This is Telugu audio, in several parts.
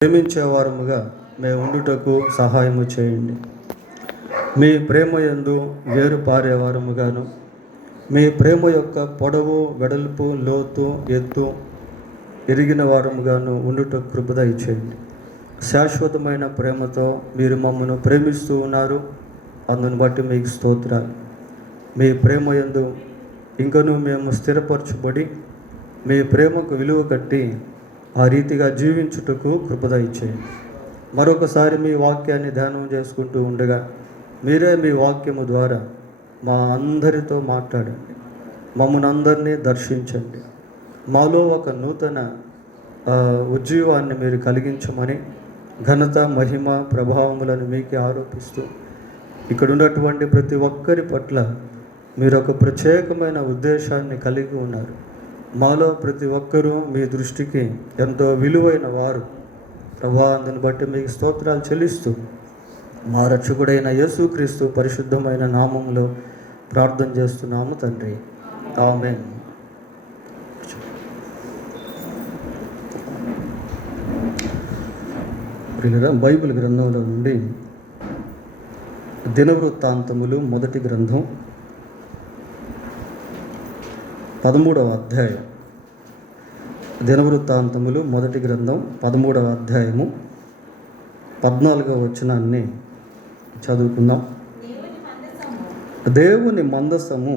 ప్రేమించేవారముగా మేము ఉండుటకు సహాయము చేయండి. మీ ప్రేమ యందు వేరు పారేవారముగాను, మీ ప్రేమ యొక్క పొడవు, వెడల్పు, లోతు, ఎత్తు ఎరిగిన వారముగాను ఉండుటకు కృప దయచేయండి. శాశ్వతమైన ప్రేమతో మీరు మమ్మల్ని ప్రేమిస్తూ ఉన్నారు. అందును బట్టి మీకు స్తోత్రాలు. మీ ప్రేమ యందు ఇంకనూ మేము స్థిరపరచబడి మీ ప్రేమకు విలువ కట్టి ఆ రీతిగా జీవించుటకు కృప దయచేయండి. మరొకసారి మీ వాక్యాన్ని ధ్యానం చేసుకుంటూ ఉండగా మీరే మీ వాక్యము ద్వారా మా అందరితో మాట్లాడండి. మమ్మల్ని అందరినీ దర్శించండి. మాలో ఒక నూతన ఉజ్జీవాన్ని మీరు కలిగించమని ఘనత, మహిమ, ప్రభావములను మీకే ఆరోపిస్తూ ఇక్కడ ఉన్నటువంటి ప్రతి ఒక్కరి పట్ల మీరు ఒక ప్రత్యేకమైన ఉద్దేశాన్ని కలిగి ఉన్నారు. మాలో ప్రతి ఒక్కరూ మీ దృష్టికి ఎంతో విలువైన వారు ప్రభా. అందుని బట్టి మీకు స్తోత్రాలు చెల్లిస్తూ మా రక్షకుడైన యేసుక్రీస్తు పరిశుద్ధమైన నామంలో ప్రార్థన చేస్తున్నాము తండ్రి, ఆమేన్. బైబిల్ గ్రంథంలో నుండి దినవృత్తాంతములు మొదటి గ్రంథం 13వ అధ్యాయం. దినవృత్తాంతములు మొదటి గ్రంథం 13వ అధ్యాయము 14వ వచనాన్ని చదువుకుందాం. దేవుని మందసము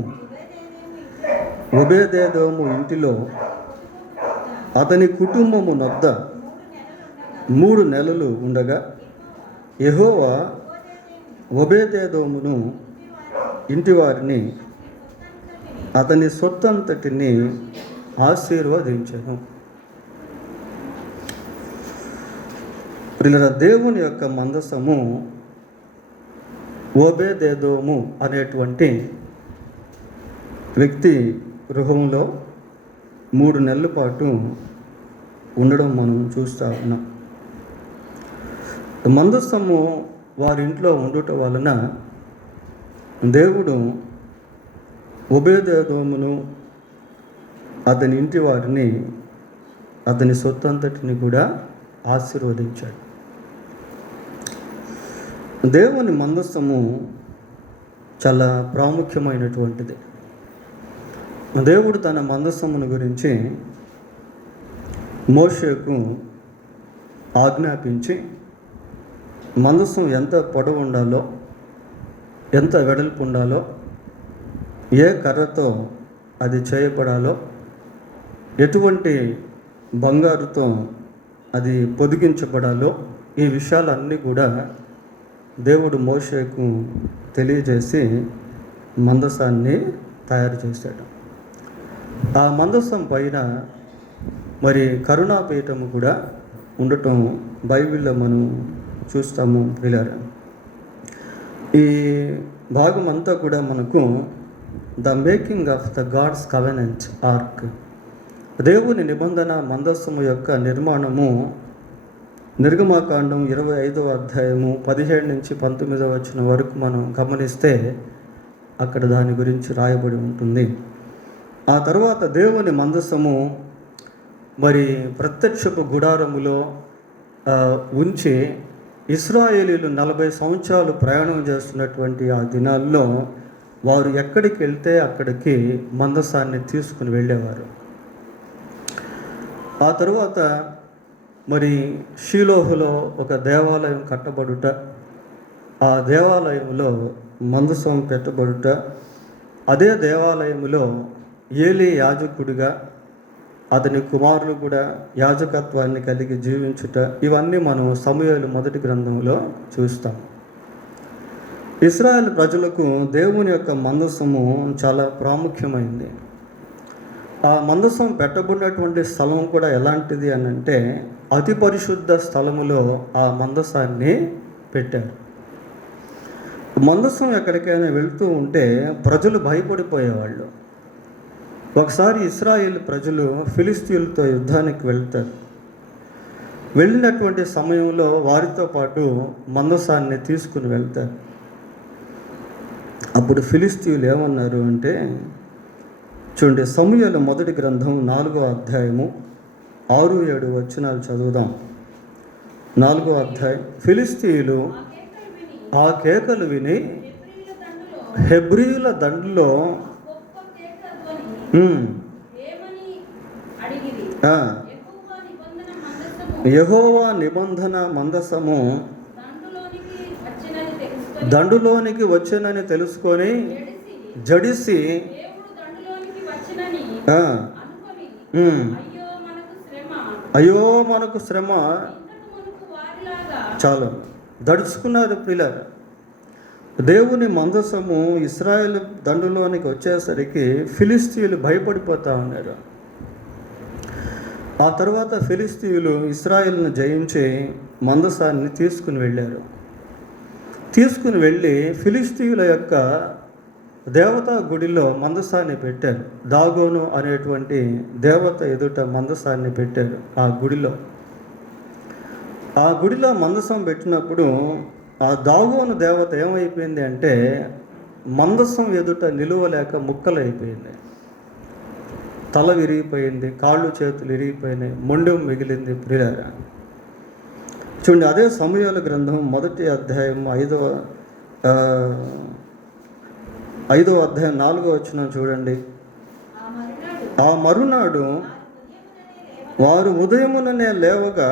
ఒబేదెదోము ఇంటిలో అతని కుటుంబము నొద్ద 3 నెలలు ఉండగా యెహోవా ఒబేదెదోమును ఇంటివారిని అతని సొత్తంతటిని ఆశీర్వదించెను. దేవుని యొక్క మందసము ఒబేదెదోము అనేటువంటి వ్యక్తి గృహంలో 3 నెలల పాటు ఉండడం మనం చూస్తూ ఉన్నాం. మందసము వారింట్లో ఉండుట వలన దేవుడు ఒబేదెదోమును అతని ఇంటి వారిని అతని సొత్తంతటిని కూడా ఆశీర్వదించాడు. దేవుని మందసము చాలా ప్రాముఖ్యమైనటువంటిది. దేవుడు తన మందసమును గురించి మోషేకు ఆజ్ఞాపించి మందసం ఎంత పొడవు ఉండాలో, ఎంత వెడల్పు ఉండాలో, ఏ కర్రతో అది చేయబడాలో, ఎటువంటి బంగారుతో అది పొదిగించబడాలో, ఈ విషయాలన్నీ కూడా దేవుడు మోషేకు తెలియజేసి మందసాన్ని తయారు చేశాడు. ఆ మందసం పైన మరి కరుణాపీఠము కూడా ఉండటం బైబిల్లో మనం చూస్తాము. పిల్లరా, ఈ భాగం అంతా కూడా మనకు the making of the God's covenant ark, దేవుని నిబంధన మందస్సము యొక్క నిర్మాణము నిర్గమాకాండం 25వ అధ్యాయము 17 నుంచి 19వ వచనం వరకు మనం గమనిస్తే అక్కడ దాని గురించి రాయబడి ఉంటుంది. ఆ తర్వాత దేవుని మందస్సము మరి ప్రత్యక్షపు గుడారములో ఉంచి ఇశ్రాయేలీలు 40 సంవత్సరాలు ప్రయాణం చేస్తున్నటువంటి ఆ దినాల్లో వారు ఎక్కడికి వెళ్తే అక్కడికి మందసాన్ని తీసుకుని వెళ్ళేవారు. ఆ తరువాత మరి షీలోహులో ఒక దేవాలయం కట్టబడుట, ఆ దేవాలయంలో మందసం పెట్టబడుట, అదే దేవాలయంలో ఏలీ యాజకుడిగా అతని కుమారులు కూడా యాజకత్వాన్ని కలిగి జీవించుట, ఇవన్నీ మనం సమూయేలు మొదటి గ్రంథంలో చూస్తాం. ఇశ్రాయేల్ ప్రజలకు దేవుని యొక్క మందసము చాలా ప్రాముఖ్యమైంది. ఆ మందసం పెట్టబడినటువంటి స్థలం కూడా ఎలాంటిది అని అంటే అతి పరిశుద్ధ స్థలములో ఆ మందసాన్ని పెట్టారు. మందసం ఎక్కడికైనా వెళ్తూ ఉంటే ప్రజలు భయపడిపోయేవాళ్ళు. ఒకసారి ఇశ్రాయేల్ ప్రజలు ఫిలిస్తీయులతో యుద్ధానికి వెళ్తారు. వెళ్ళినటువంటి సమయంలో వారితో పాటు మందసాన్ని తీసుకుని వెళ్తారు. అప్పుడు ఫిలిస్తీయులు ఏమన్నారు అంటే, చూడండి, సమూయేలు మొదటి గ్రంథం 4వ అధ్యాయము 6-7 వచనాలు చదువుదాం. 4వ అధ్యాయం. ఫిలిష్తీయులు ఆ కేకలు విని హెబ్రీయుల దండులో యెహోవా నిబంధన మందసము దండులోనికి వచ్చనని తెలుసుకొని జడిసి అయ్యో మనకు శ్రమ చాలు దడుచుకున్నారు పిల్లలు. దేవుని మందసము ఇశ్రాయేల్ దండులోనికి వచ్చేసరికి ఫిలిష్తీయులు భయపడిపోతా ఉన్నారు. ఆ తర్వాత ఫిలిష్తీయులు ఇశ్రాయేల్ను జయించి మందసాన్ని తీసుకుని వెళ్ళారు. తీసుకుని వెళ్ళి ఫిలిష్తీయుల యొక్క దేవతా గుడిలో మందసాన్ని పెట్టారు. దాగోను అనేటువంటి దేవత ఎదుట మందసాన్ని పెట్టారు. ఆ గుడిలో మందసం పెట్టినప్పుడు ఆ దాగోను దేవత ఏమైపోయింది అంటే మందసం ఎదుట నిలువలేక ముక్కలైపోయింది. తల విరిగిపోయింది, కాళ్ళు చేతులు విరిగిపోయినాయి, మొండెం మిగిలింది. ప్రియులారా చూడండి, అదే సమూయేలు గ్రంథం 1వ అధ్యాయం 5వ అధ్యాయం 4వ వచనం చూడండి. ఆ మరునాడు వారు ఉదయముననే లేవగా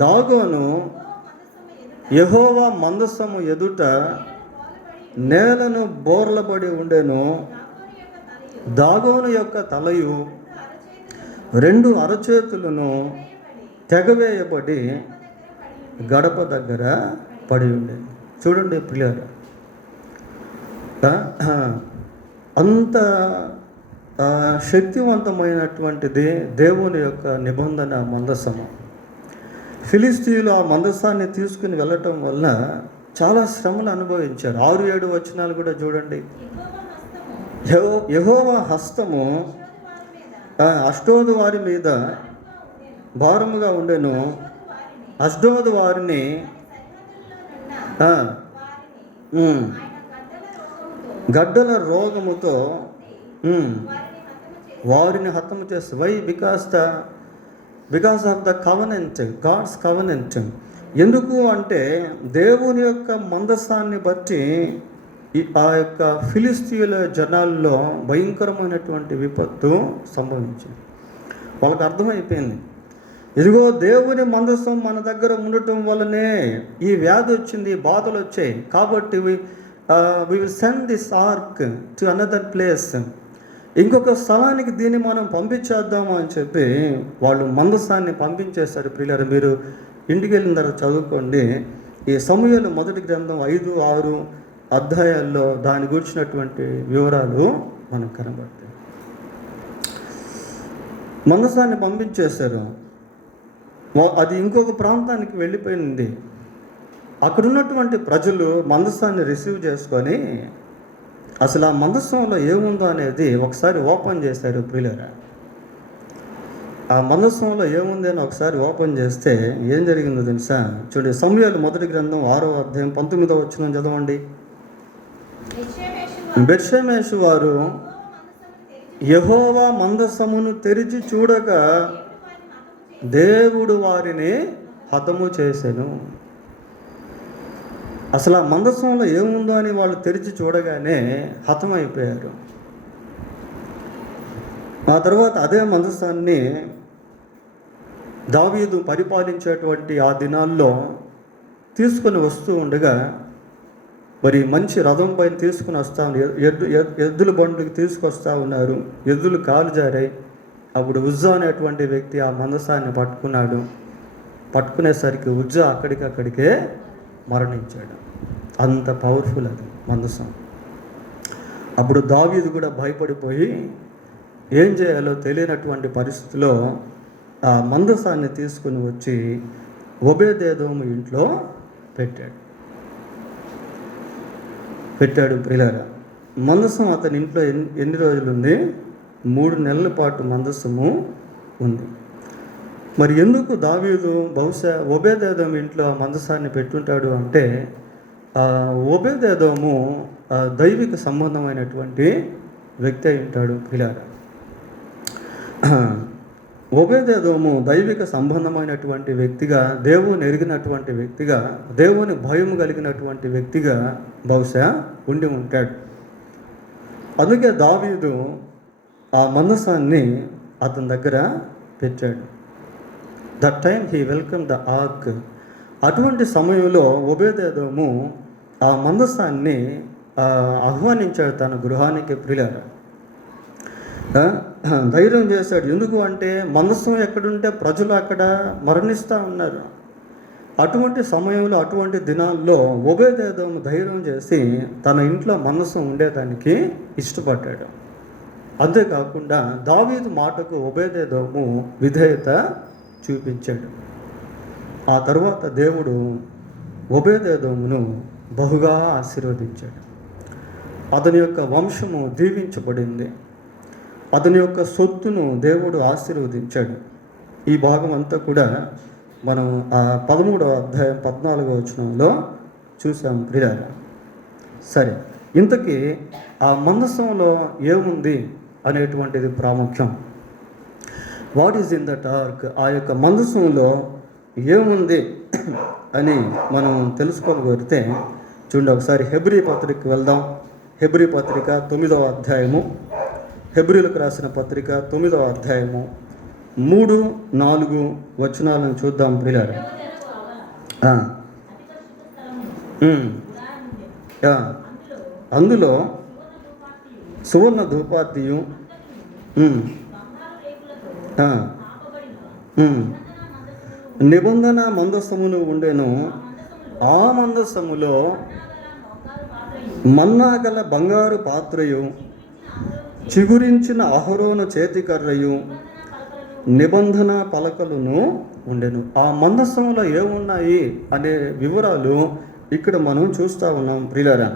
దాగోను యెహోవా మందసము ఎదుట నేలను బోర్లబడి ఉండెను. దాగోను యొక్క తలయు 2 అరచేతులను తెగవేయబడి గడప దగ్గర పడి ఉండేది. చూడండి ప్రియులారా, అంత శక్తివంతమైనటువంటిది దేవుని యొక్క నిబంధన మందసము. ఫిలిష్తీయులు ఆ మందసాన్ని తీసుకుని వెళ్ళటం వల్ల చాలా శ్రమలు అనుభవించారు. 6-7 వచనాలు కూడా చూడండి. యెహోవా హస్తము అష్డోదు వారి మీద భారముగా ఉండెను. అష్డోదు వారిని గడ్డల రోగముతో వారిని హతము చేస్తారు. Why? Because of the covenant, God's covenant. ఎందుకు అంటే దేవుని యొక్క మందసాన్ని బట్టి ఆ యొక్క ఫిలిష్తీయుల జనాల్లో భయంకరమైనటువంటి విపత్తు సంభవించింది. వాళ్ళకి అర్థమైపోయింది, ఇదిగో దేవుని మందసం మన దగ్గర ఉండటం వల్లనే ఈ వ్యాధి వచ్చింది, ఈ బాధలు వచ్చాయి. కాబట్టి we will send this ark to another place. ఇంకొక స్థలానికి దీన్ని మనం పంపించేద్దాము అని చెప్పి వాళ్ళు మందసాన్ని పంపించేశారు. ప్రియులారా, మీరు ఇంటికి వెళ్ళిన తర్వాత చదువుకోండి. ఈ సమూయేలు 1వ గ్రంథం 5-6 అధ్యాయాల్లో దాని గురించినటువంటి వివరాలు మనకు కనబడతాయి. మందసాన్ని పంపించేశారు. అది ఇంకొక ప్రాంతానికి వెళ్ళిపోయింది. అక్కడ ఉన్నటువంటి ప్రజలు మందసాన్ని రిసీవ్ చేసుకొని అసలు ఆ మందసంలో ఏముందో అనేది ఒకసారి ఓపెన్ చేశారు. ప్రియులారా, ఆ మందసంలో ఏముంది అని ఒకసారి ఓపెన్ చేస్తే ఏం జరిగిందో తెలుసా? చూడండి, సమూయేలు 1వ గ్రంథం 6వ అధ్యాయం 19వ వచనం చదవండి. బెత్షెమెషు వారు యెహోవా మందసమును తెరిచి చూడగా దేవుడు వారిని హతము చేసెను. అసలు ఆ మందసంలో ఏముందో అని వాళ్ళు తెరిచి చూడగానే హతమైపోయారు. ఆ తర్వాత అదే మందసాన్ని దావీదు పరిపాలించేటువంటి ఆ దినాల్లో తీసుకొని వస్తూ ఉండగా మరి మంచి రథం పైన తీసుకుని వస్తా ఉన్నారు. ఎద్దుల బండ్లకి తీసుకొస్తా ఉన్నారు. ఎద్దులు కాలు జారాయి. అప్పుడు ఉజ్జా అనేటువంటి వ్యక్తి ఆ మందసాన్ని పట్టుకున్నాడు. పట్టుకునేసరికి ఉజ్జా అక్కడికక్కడికే మరణించాడు. అంత పవర్ఫుల్ అది మందసం. అప్పుడు దావీదు కూడా భయపడిపోయి ఏం చేయాలో తెలియనటువంటి పరిస్థితిలో ఆ మందసాన్ని తీసుకుని వచ్చి ఒబేదెదోము ఇంట్లో పెట్టాడు. ప్రియులారా, మందసం అతని ఇంట్లో ఎన్ని రోజులు ఉంది? 3 నెలల పాటు మందసము ఉంది. మరి ఎందుకు దావీదు బహుశా ఒబేదెదోము ఇంట్లో ఆ మందసాన్ని పెట్టుంటాడు అంటే ఒబేదెదోము దైవిక సంబంధమైనటువంటి వ్యక్తి అయి ఉంటాడు. ప్రియులారా, ఓబేదెదోము దైవిక సంబంధమైనటువంటి వ్యక్తిగా, దేవుని ఎరిగినటువంటి వ్యక్తిగా, దేవుని భయం కలిగినటువంటి వ్యక్తిగా బహుశా ఉండి ఉంటాడు. అందుకే దావీదు ఆ మందసాన్ని అతని దగ్గర పెట్టాడు. That time he welcome the arc. అటువంటి సమయంలో ఓబేదెదోము ఆ మందసాన్ని ఆహ్వానించాడు తన గృహానికి. ప్రియులారా, ధైర్యం చేశాడు. ఎందుకు అంటే మందసం ఎక్కడుంటే ప్రజలు అక్కడ మరణిస్తూ ఉన్నారు. అటువంటి సమయంలో, అటువంటి దినాల్లో ఓబేదెదోము ధైర్యం చేసి తన ఇంట్లో మందసం ఉండేదానికి ఇష్టపడ్డాడు. అంతేకాకుండా దావీదు మాటకు ఓబేదెదోము విధేయత చూపించాడు. ఆ తర్వాత దేవుడు ఓబేదెదోమును బహుగా ఆశీర్వదించాడు. అతని యొక్క వంశము దీవించబడింది. అతని యొక్క సొత్తును దేవుడు ఆశీర్వదించాడు. ఈ భాగం అంతా కూడా మనం ఆ 13వ అధ్యాయం 14వ వచనంలో చూసాం ప్రియులారా. సరే, ఇంతకీ ఆ మందసంలో ఏముంది అనేటువంటిది ప్రాముఖ్యం. What is in that arc? ఆ యొక్క మందసంలో ఏముంది అని మనం తెలుసుకోగలిగితే చూడండి, ఒకసారి హెబ్రీ పత్రికకి వెళ్దాం. హెబ్రీ పత్రిక 9వ అధ్యాయము, హెబ్రీలకు రాసిన పత్రిక 9వ అధ్యాయము 3-4 వచనాలను చూద్దాం ప్రియులారా. అందులో సువర్ణ ధూపార్తియు నిబంధన మందసమును ఉండెను. ఆ మందసములో మన్నా గల బంగారు పాత్రయు, చిగురించిన అహరోను చేతికర్రయు, నిబంధన పలకలను ఉండెను. ఆ మందసంలో ఏమున్నాయి అనే వివరాలు ఇక్కడ మనం చూస్తూ ఉన్నాం ప్రియులారా.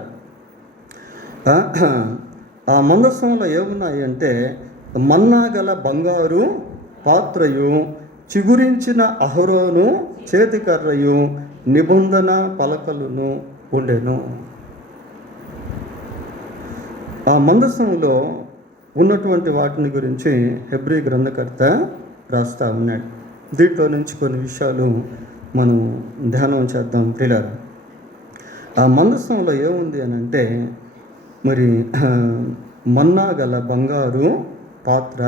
ఆ మందసంలో ఏమున్నాయి అంటే మన్నా గల బంగారు పాత్రయు, చిగురించిన అహరోను చేతికర్రయు, నిబంధన పలకలను ఉండెను. ఆ మందసంలో ఉన్నటువంటి వాటిని గురించి హెబ్రీ గ్రంథకర్త రాస్తా ఉన్నాడు. దీంట్లో నుంచి కొన్ని విషయాలు మనం ధ్యానం చేద్దాం ప్రియులారా. ఆ మందసంలో ఏముంది అని అంటే, మరి మన్నా గల బంగారు పాత్ర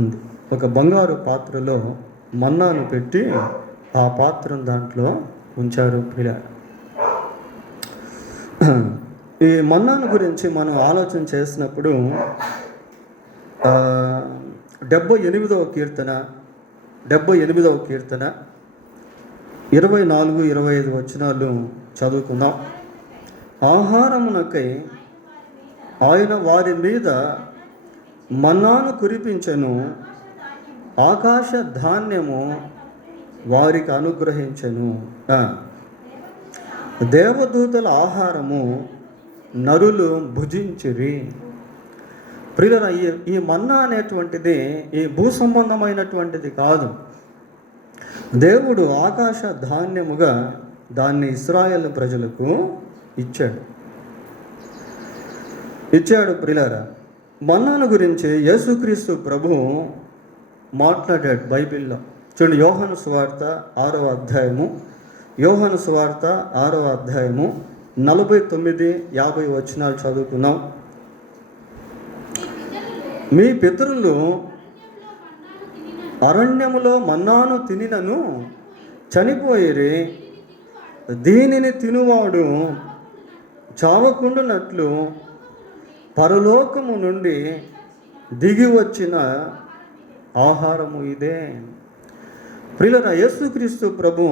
ఉంది. ఒక బంగారు పాత్రలో మన్నాను పెట్టి ఆ పాత్రను దాంట్లో ఉంచారు ప్రియులారా. ఈ మన్నాను గురించి మనం ఆలోచన చేసినప్పుడు 78వ కీర్తన 24-25 వచనాలు చదువుకుందాం. ఆహారమునకై ఆయన వారి మీద మన్నాను కురిపించెను, ఆకాశ ధాన్యము వారికి అనుగ్రహించెను. దేవదూతల ఆహారము నరులు భుజించిరి. ప్రియులారా, ఈ మన్నా అనేటువంటిది ఈ భూ సంబంధమైనటువంటిది కాదు. దేవుడు ఆకాశ ధాన్యముగా దాన్ని ఇశ్రాయేలు ప్రజలకు ఇచ్చాడు ప్రియులారా. మన్నాను గురించి యేసుక్రీస్తు ప్రభువు మాట్లాడాడు బైబిల్లో. చూడండి, యోహాను సువార్త 6వ అధ్యాయము 49-50 వచనాలు చదువుకున్నాం. మీ పితరులు అరణ్యములో మన్నాను తినినను చనిపోయిరి, దీనిని తినువాడు చావకుండునట్లు పరలోకము నుండి దిగి వచ్చిన ఆహారము ఇదే. ప్రియులారా, యేసుక్రీస్తు ప్రభు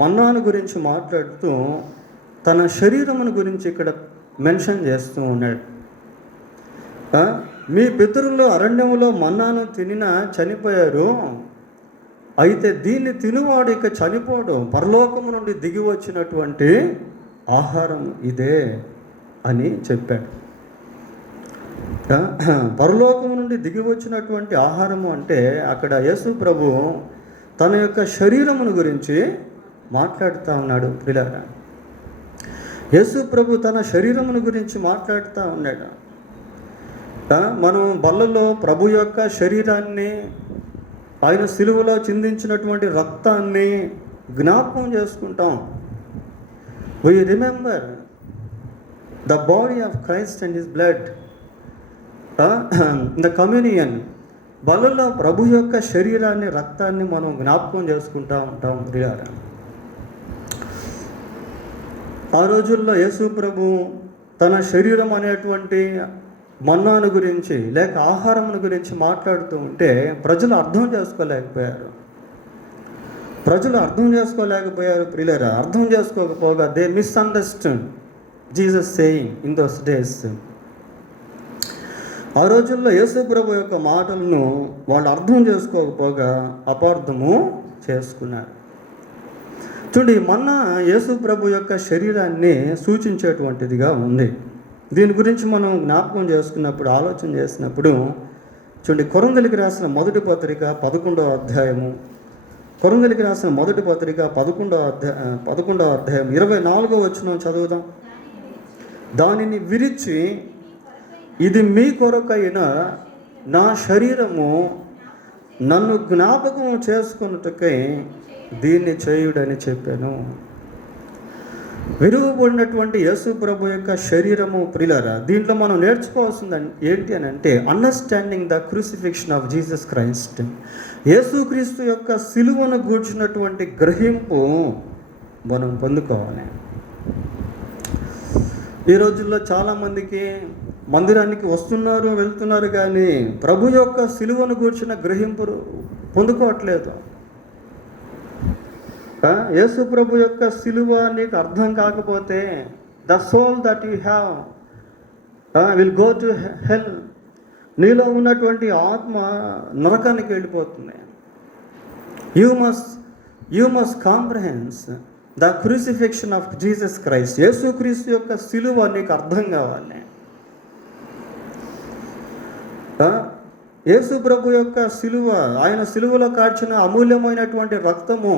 మన్నాను గురించి మాట్లాడుతూ తన శరీరమును గురించి ఇక్కడ మెన్షన్ చేస్తూ ఉన్నాడు. మీ పితరులు అరణ్యములో మన్నాను తినిన చనిపోయారు, అయితే దీన్ని తినువాడు ఇక చనిపోడు, పరలోకము నుండి దిగి వచ్చినటువంటి ఆహారం ఇదే అని చెప్పాడు. పరలోకము నుండి దిగి వచ్చినటువంటి ఆహారము అంటే అక్కడ యేసు ప్రభు తన యొక్క శరీరమును గురించి మాట్లాడుతూ ఉన్నాడు ప్రియులారా. యేసు ప్రభు తన శరీరమును గురించి మాట్లాడుతూ ఉన్నాడు. మనం బల్లలో ప్రభు యొక్క శరీరాన్ని ఆయన సిలువలో చిందించినటువంటి రక్తాన్ని జ్ఞాపకం చేసుకుంటాం. We remember the body of Christ and his blood. The communion, బలులో ప్రభు యొక్క శరీరాన్ని, రక్తాన్ని మనం జ్ఞాపకం చేసుకుంటూ ఉంటాం ప్రియారా. ఆ రోజుల్లో యేసు ప్రభు తన శరీరం అనేటువంటి మన్నాను గురించి లేక ఆహారం గురించి మాట్లాడుతూ ఉంటే ప్రజలు అర్థం చేసుకోలేకపోయారు ప్రియులారా. అర్థం చేసుకోకపోగా they misunderstand Jesus saying in those days. ఆ రోజుల్లో యేసు ప్రభు యొక్క మాటలను వాళ్ళు అర్థం చేసుకోకపోగా అపార్థము చేసుకున్నారు. చూడండి, మన్నా యేసు ప్రభు యొక్క శరీరాన్ని సూచించేటువంటిదిగా ఉంది. దీని గురించి మనం జ్ఞాపకం చేసుకున్నప్పుడు, ఆలోచన చేసినప్పుడు చూడండి, కొరింథీయులకు రాసిన మొదటి పత్రిక 11వ అధ్యాయము, కొరింథీయులకు రాసిన మొదటి పత్రిక 11వ అధ్యాయం 24వ వచనం చదువుదాం. దానిని విరిచి, ఇది మీ కొరకైన నా శరీరము, నన్ను జ్ఞాపకం చేసుకున్నట్టుకై దీన్ని చేయుడని చెప్పాను. విరుగుబడినటువంటి యేసు ప్రభు యొక్క శరీరము ప్రియులారా, దీంట్లో మనం నేర్చుకోవాల్సింది ఏంటి అని అంటే understanding the crucifixion of Jesus Christ. Yesukristu యొక్క సిలువను గూర్చినటువంటి గ్రహింపు మనం పొందుకోవాలి. ఈ రోజుల్లో చాలామందికి మందిరానికి వస్తున్నారు, వెళ్తున్నారు, కానీ ప్రభు యొక్క సిలువను గూర్చిన గ్రహింపు పొందుకోవట్లేదు. యేసు ప్రభు యొక్క సిలువ నీకు అర్థం కాకపోతే the soul that you have will go to hell. నీలో ఉన్నటువంటి ఆత్మ నరకానికి వెళ్ళిపోతుంది. You must comprehends the crucifixion of Jesus Christ. Yesukristu యొక్క సిలువ నీకు అర్థం కావాలి. యేసు ప్రభు యొక్క సిలువ, ఆయన సిలువలో కార్చిన అమూల్యమైనటువంటి రక్తము,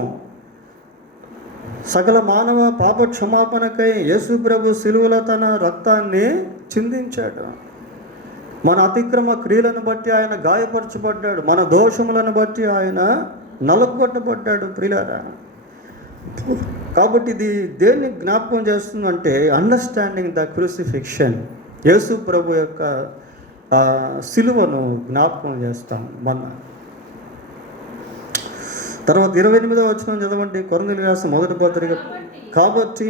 సకల మానవ పాప క్షమాపణకై యేసు ప్రభు సిలువలో తన రక్తాన్ని చిందించాడు. మన అతిక్రమ క్రియలను బట్టి ఆయన గాయపరచబడ్డాడు, మన దోషములను బట్టి ఆయన నలగొట్టబడ్డాడు ప్రియులారా. కాబట్టి ఇది దేన్ని జ్ఞాపకం చేస్తుందంటే అండర్స్టాండింగ్ ద క్రూసిఫిక్షన్. యేసు ప్రభు యొక్క సిలువను జ్ఞాపకం చేస్తాం. మన తర్వాత 28వ వచనం చదవండి, కొరింథీయులకు రాసిన మొదటి పత్రిక. కాబట్టి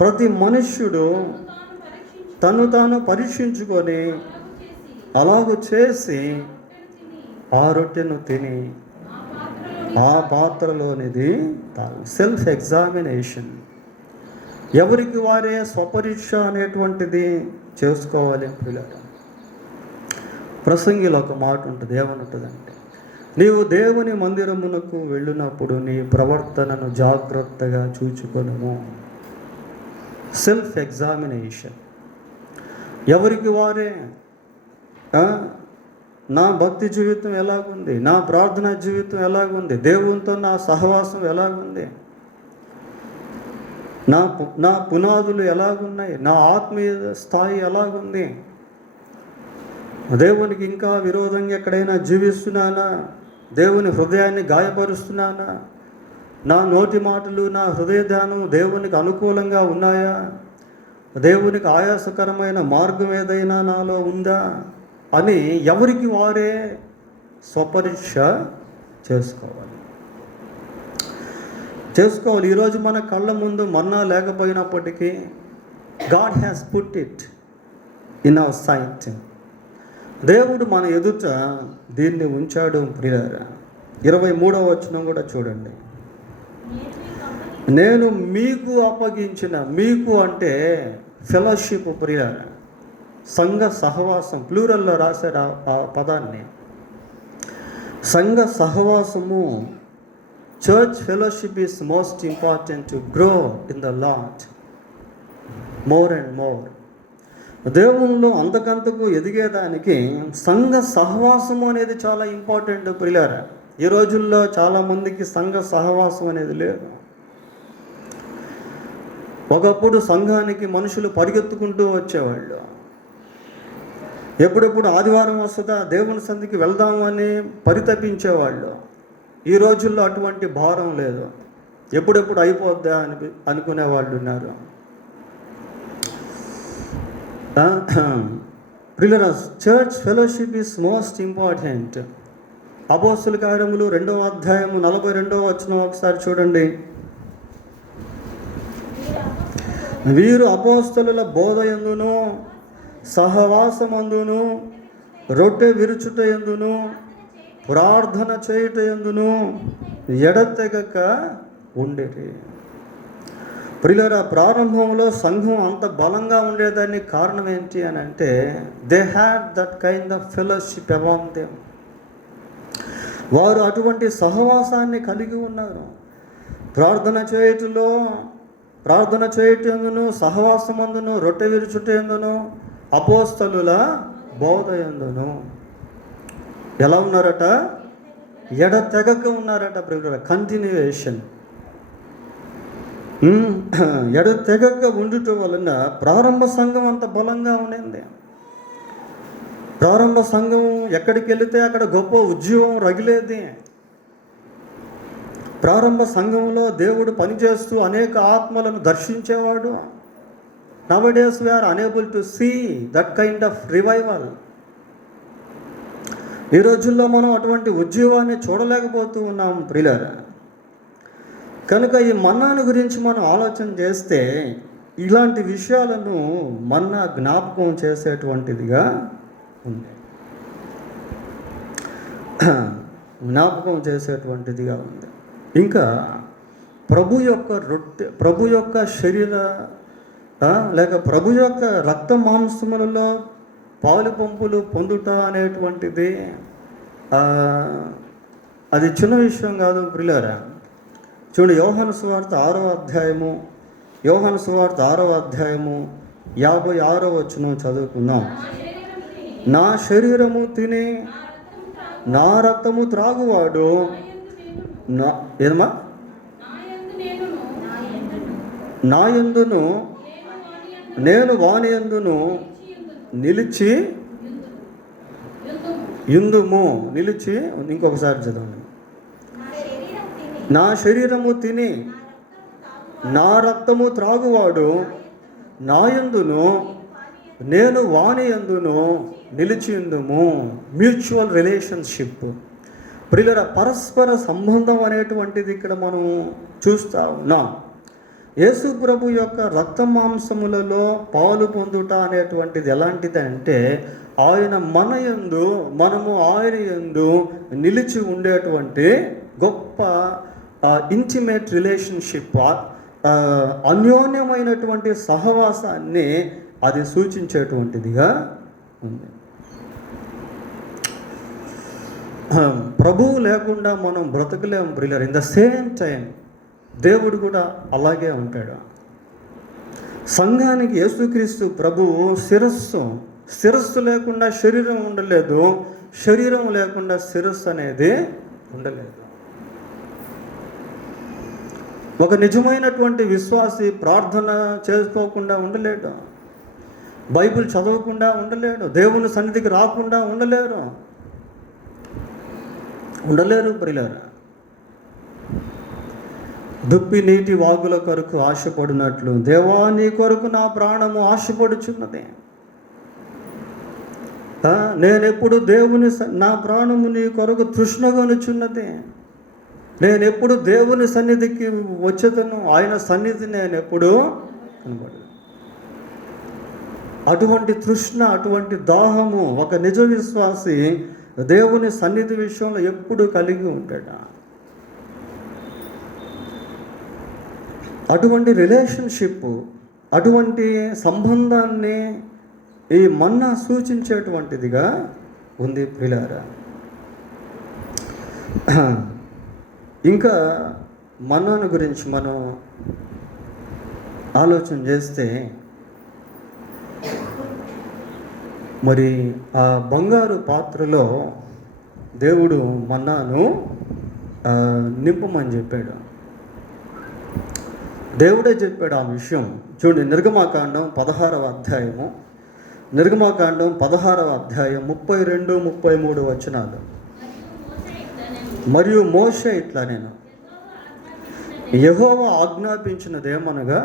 ప్రతి మనుష్యుడు తను తాను పరీక్షించుకొని అలాగూ చేసి ఆ రొట్టెను తిని ఆ పాత్రలోనిది తాగు. Self examination. ఎవరికి వారే స్వపరీక్ష అనేటువంటిది చేసుకోవాలి పిల్లలు. ప్రసంగిలో ఒక మాట ఉంటుంది, ఏమనుంటుందంటే, నీవు దేవుని మందిరమునకు వెళ్ళినప్పుడు నీ ప్రవర్తనను జాగ్రత్తగా చూచుకొనుము. Self examination. ఎవరికి వారే నా భక్తి జీవితం ఎలాగుంది, నా ప్రార్థనా జీవితం ఎలాగుంది, దేవునితో నా సహవాసం ఎలాగుంది, నా పునాదులు ఎలాగున్నాయి, నా ఆత్మీయ స్థాయి ఎలాగుంది, దేవునికి ఇంకా విరోధంగా ఎక్కడైనా జీవిస్తున్నానా, దేవుని హృదయాన్ని గాయపరుస్తున్నానా, నా నోటి మాటలు, నా హృదయ ధ్యానం దేవునికి అనుకూలంగా ఉన్నాయా, దేవునికి ఆయాసకరమైన మార్గం ఏదైనా నాలో ఉందా అని ఎవరికి వారే స్వపరీక్ష చేసుకోవాలి. ఈరోజు మన కళ్ళ ముందు మన్నా లేకపోయినప్పటికీ God has put it in our sight. దేవుడు మన ఎదుట దీన్ని ఉంచాడు ప్రియులారా. 23వ వచనం కూడా చూడండి. నేను మీకు అప్పగించిన, మీకు అంటే ఫెలోషిప్ ప్రియులారా, సంఘ సహవాసం, ప్లూరల్లో రాశారు ఆ పదాన్ని. సంఘ సహవాసము, church fellowship is most important to grow in the lord more and more. దేవునిలో అంతకంతకు ఎదిగేదానికి సంఘ సహవాసము అనేది చాలా ఇంపార్టెంట్ ప్రియులారా. ఈ రోజుల్లో చాలామందికి సంఘ సహవాసం అనేది లేదు. ఒకప్పుడు సంఘానికి మనుషులు పరిగెత్తుకుంటూ వచ్చేవాళ్ళు. ఎప్పుడెప్పుడు ఆదివారం వస్తుందా దేవుని సన్నిధికి వెళ్దామని పరితపించేవాళ్ళు. ఈ రోజుల్లో అటువంటి భారం లేదు. ఎప్పుడెప్పుడు అయిపోద్దా అనుకునే వాళ్ళు ఉన్నారు. Church fellowship is most important. అపోస్తుల కార్యములు 2వ అధ్యాయము 42వ వచనం ఒకసారి చూడండి. వీరు అపోస్తలుల బోధ యందును సహవాసమందును రొట్టె విరుచుట యందును ప్రార్థన చేయుట యందును ఎడతెగక ఉండేది. ప్రియులారా, ప్రారంభంలో సంఘం అంత బలంగా ఉండేదానికి కారణం ఏంటి అని అంటే they had that kind of fellowship among them. వారు అటువంటి సహవాసాన్ని కలిగి ఉన్నారు. ప్రార్థన చేయుటందును సహవాసమందును రొట్టె విరుచుటందును అపోస్తలుల బోధ యందును ఎలా ఉన్నారట? ఎడతెగక ఉన్నారట. కంటిన్యూయేషన్. ఎడతెగక ఉండటం వలన ప్రారంభ సంఘం అంత బలంగా ఉండింది. ప్రారంభ సంఘం ఎక్కడికి వెళితే అక్కడ గొప్ప ఉద్యోగం రగిలేది. ప్రారంభ సంఘంలో దేవుడు పనిచేస్తూ అనేక ఆత్మలను దర్శించేవాడు. నవడేస్ we are unable to see that kind of revival. ఈ రోజుల్లో మనం అటువంటి ఉద్యోగాన్ని చూడలేకపోతూ ఉన్నాం ప్రియులారా. కనుక ఈ మన్నాను గురించి మనం ఆలోచన చేస్తే ఇలాంటి విషయాలను మన్నా జ్ఞాపకం చేసేటువంటిదిగా ఉంది. ఇంకా ప్రభు యొక్క శరీర లేక ప్రభు యొక్క రక్త మాంసములలో పాలు పంపులు పొందుట అనేటువంటిది అది చిన్న విషయం కాదు ప్రియులారా. చూడండి, యోహాను సువార్త 6వ అధ్యాయము 56వ వచనం చదువుకుందాం. నా శరీరము తిని నా రక్తము త్రాగువాడు నా యందును నేను వాని యందును నిలిచి ఇంకొకసారి చదవండి. నా శరీరము తిని నా రక్తము త్రాగువాడు నా యందును నేను వాని యందును నిలిచి ఉందుము. Mutual relationship. ప్రియులారా, పరస్పర సంబంధం అనేటువంటిది ఇక్కడ మనం చూస్తూ ఉన్నాం. యేసు ప్రభు యొక్క రక్త మాంసములలో పాలు పొందుట అనేటువంటిది ఎలాంటిది అంటే ఆయన మన యందు మనము ఆయన యందు నిలిచి ఉండేటువంటి గొప్ప ఇంటిమేట్ రిలేషన్షిప్, అన్యోన్యమైనటువంటి సహవాసాన్ని అది సూచించేటువంటిదిగా ఉంది. ప్రభువు లేకుండా మనం బ్రతకలేము బ్రిల్లర్. ఇన్ ద సేమ్ టైం దేవుడు కూడా అలాగే ఉంటాడు. సంఘానికి యేసుక్రీస్తు ప్రభువు శిరస్సు లేకుండా శరీరం ఉండలేదు, శరీరం లేకుండా శిరస్సు అనేది ఉండలేదు. ఒక నిజమైనటువంటి విశ్వాసి ప్రార్థన చేసుకోకుండా ఉండలేడు, బైబిల్ చదవకుండా ఉండలేడు, దేవుని సన్నిధికి రాకుండా ఉండలేరు ప్రియులారా. దుప్పి నీటి వాగుల కొరకు ఆశపడినట్లు దేవా నీ కొరకు నా ప్రాణము ఆశపడుచున్నది. నేనెప్పుడు నా ప్రాణము నీ కొరకు తృష్ణగొనుచున్నది. నేనెప్పుడు దేవుని సన్నిధికి వచ్చేదను, ఆయన సన్నిధి నేనెప్పుడు కనబడను. అటువంటి తృష్ణ, అటువంటి దాహము ఒక నిజ విశ్వాసి దేవుని సన్నిధి విషయంలో ఎప్పుడు కలిగి ఉంటాడు. అటువంటి రిలేషన్షిప్, అటువంటి సంబంధాన్ని ఈ మన్నా సూచించేటువంటిదిగా ఉంది ప్రియులారా. ఇంకా మన్నాను గురించి మనం ఆలోచన చేస్తే మరి ఆ బంగారు పాత్రలో దేవుడు మన్నాను నింపమని చెప్పాడు. దేవుడే చెప్పాడు ఆ విషయం. చూడండి, నిర్గమాకాండం 16వ అధ్యాయము నిర్గమాకాండం 16వ అధ్యాయం 32, 33 వచనాలు. మరియు మోషే ఇట్లా నేను యెహోవా ఆజ్ఞాపించినదేమనగా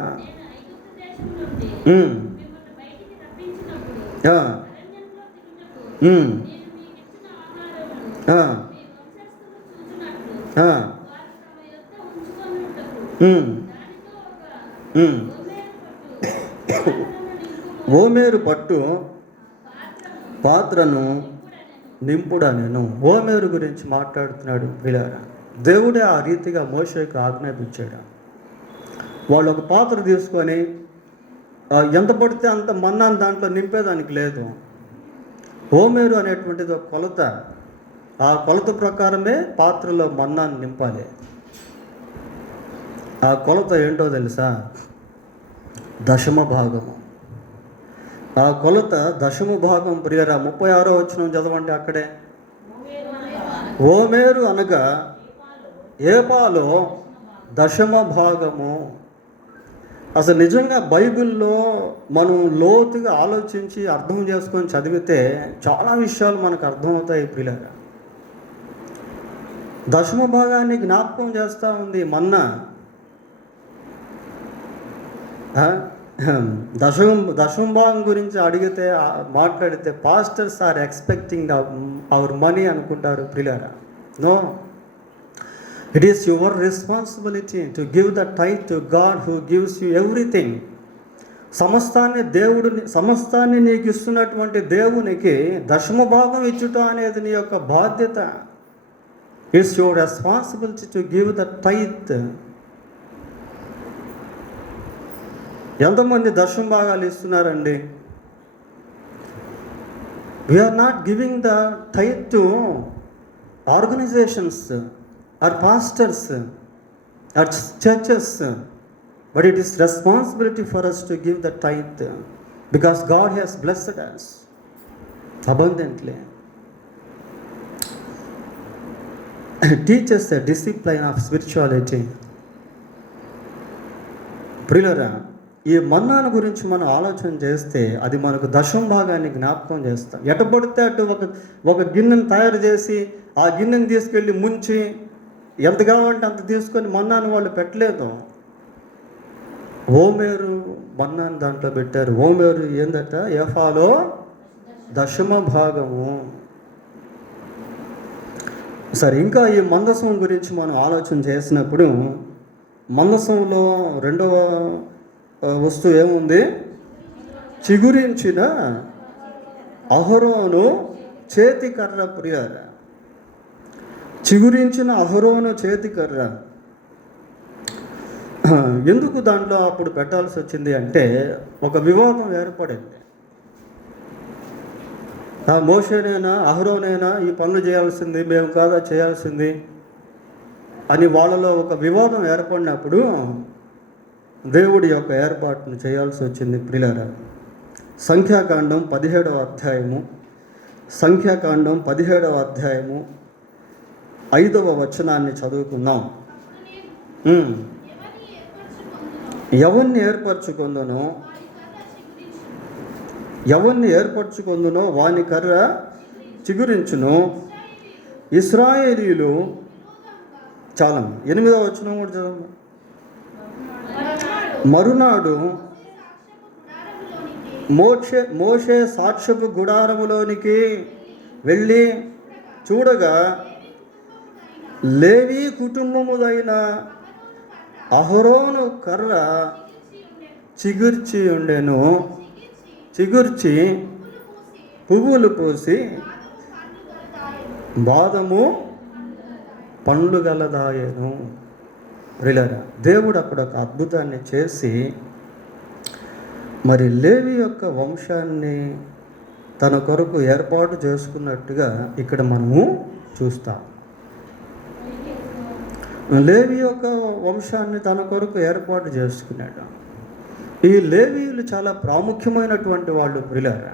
ఓమేరు పట్టు పాత్రను నింపుడా నేను. ఓమేరు గురించి మాట్లాడుతున్నాడు పిల్లారా. దేవుడే ఆ రీతిగా మోషేకు ఆజ్ఞాపించాడు. వాళ్ళు ఒక పాత్ర తీసుకొని ఎంత పడితే అంత మన్నాను దాంట్లో నింపేదానికి లేదు. ఓమేరు అనేటువంటిది ఒక కొలత. ఆ కొలత ప్రకారమే పాత్రలో మన్నాను నింపాలి. ఆ కొలత ఏంటో తెలుసా? దశమ భాగము. ఆ కొలత దశమ భాగం. ప్రియరా 36వ వచనం చదవండి. అక్కడే ఓమేరు అనగా ఏపాలో దశమ భాగము. అసలు నిజంగా బైబిల్లో మనం లోతుగా ఆలోచించి అర్థం చేసుకొని చదివితే చాలా విషయాలు మనకు అర్థమవుతాయి ప్రియులారా. దశమ భాగాన్ని జ్ఞాపకం చేస్తూ ఉంది మన్నా. దశమ భాగం గురించి అడిగితే మాట్లాడితే pastors are expecting our money అనుకుంటారు ప్రియులారా. No, it is your responsibility to give the tithe to God who gives you everything. సమస్తాన్ని నీకు ఇస్తున్నటువంటి దేవునికి దశమ భాగం ఇచ్చుట అనేది నీ యొక్క బాధ్యత. It's your responsibility to give the tithe. ఎంతమంది దశమ భాగాలు ఇస్తున్నారండి? We're not giving the tithe to organisations or pastors or churches, but it is responsibility for us to give the tithe because God has blessed us abundantly. It teaches the discipline of spirituality. ప్రియులారా, ఈ మన్నాను గురించి మనం ఆలోచన చేస్తే అది మనకు దశమ భాగాన్ని జ్ఞాపకం చేస్తాం. ఎటపడితే అటు ఒక గిన్నెను తయారు చేసి ఆ గిన్నెను తీసుకెళ్ళి ముంచి ఎంత కావాలంటే అంత తీసుకొని మన్నాను వాళ్ళు పెట్టలేదు. ఓమేరు మన్నాను దాంట్లో పెట్టారు. ఓమేరు ఏందట? ఏఫాలో దశమ భాగము. సరే, ఇంకా ఈ మందసం గురించి మనం ఆలోచన చేసినప్పుడు మందసంలో రెండవ వస్తువు ఏముంది? చిగురించిన అహరోను చేతి కర్ర. ప్రియారా, చిగురించిన అహరోను చేతి కర్ర. ఎందుకు దాంట్లో అప్పుడు పెట్టాల్సి వచ్చింది అంటే ఒక వివాదం ఏర్పడింది. మోషేనైనా అహరోనైనా ఈ పనులు చేయాల్సింది, మేము కాదా చేయాల్సింది అని వాళ్ళలో ఒక వివాదం ఏర్పడినప్పుడు దేవుడి యొక్క ఏర్పాటును చేయాల్సి వచ్చింది. ప్రియులారా, సంఖ్యాకాండం 17వ అధ్యాయము 5వ వచనాన్ని చదువుకుందాం. ఎవరిని ఏర్పరచుకొందునో వాని కర్ర చిగురించును. ఇశ్రాయేలీయులు చాలా 8వ వచనం కూడా చదవండి. మరునాడు మోషే సాక్ష్యపు గుడారములోనికి వెళ్ళి చూడగా లేవీ కుటుంబముదైన అహరోను కర్ర చిగుర్చి ఉండెను. చిగుర్చి పువ్వులు పూసి బాదము పండ్లు గలదాయను. ప్రియులారా, దేవుడు అక్కడ ఒక అద్భుతాన్ని చేసి మరి లేవి యొక్క వంశాన్ని తన కొరకు ఏర్పాటు చేసుకున్నట్టుగా ఇక్కడ మనము చూస్తాం. లేవి యొక్క వంశాన్ని తన కొరకు ఏర్పాటు చేసుకున్నాడు. ఈ లేవీయులు చాలా ప్రాముఖ్యమైనటువంటి వాళ్ళు. ప్రియులారా,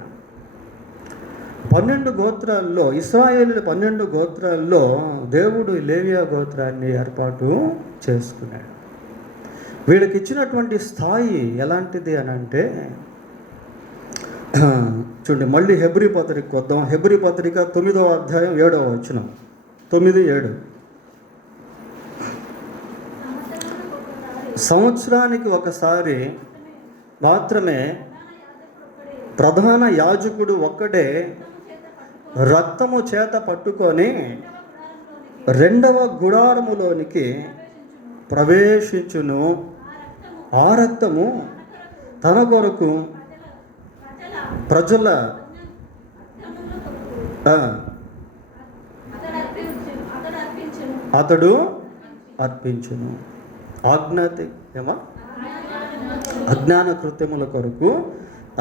12 గోత్రాల్లో ఇశ్రాయేలు 12 గోత్రాల్లో దేవుడు లేవియా గోత్రాన్ని ఏర్పాటు చేసుకున్నాడు. వీళ్ళకి ఇచ్చినటువంటి స్థాయి ఎలాంటిది అని అంటే చూడండి, మళ్ళీ హెబ్రీ పత్రిక వద్దాం. హెబ్రీ పత్రిక 9వ అధ్యాయం 7వ వచనం. 9:7. సంవత్సరానికి ఒకసారి మాత్రమే ప్రధాన యాజకుడు ఒక్కడే రక్తము చేత పట్టుకొని రెండవ గుడారములోనికి ప్రవేశించును. ఆ రక్తము తన కొరకు ప్రజల అతడు అర్పించును. అజ్ఞాన కృత్యముల కొరకు